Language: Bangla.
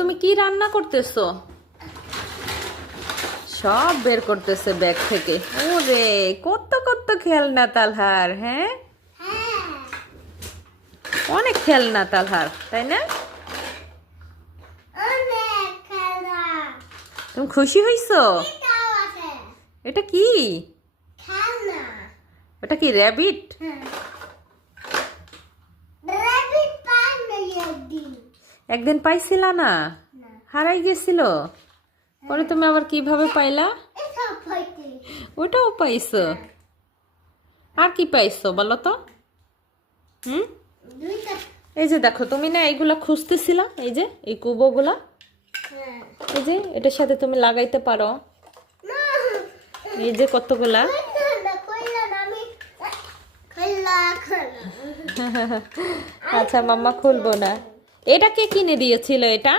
তুমি কি রান্না করতেছো? সব বের করতেছে ব্যাগ থেকে। ওরে কত কত খেলনা তালহার, হ্যাঁ অনেক খেলনা তালহার, তাই না? তুমি খুশি হইছো? এটা কি? এটা কি র্যাবিট? একদিন পাইছিলা না? হারাই গেছিল। পরে তুমি আবার কিভাবে পাইলা? ওটাও পাইছো। আর কি পাইছো বলো তো? এই যে দেখো, তুমি না এইগুলা খুঁজতেছিলা, এই যে এই কুবোগুলা, এই যে এটার সাথে তুমি লাগাইতে পারো। এই যে কতগুলা। আচ্ছা মাম্মা খুলবো না। এটা কে কিনে দিয়েছিল এটা?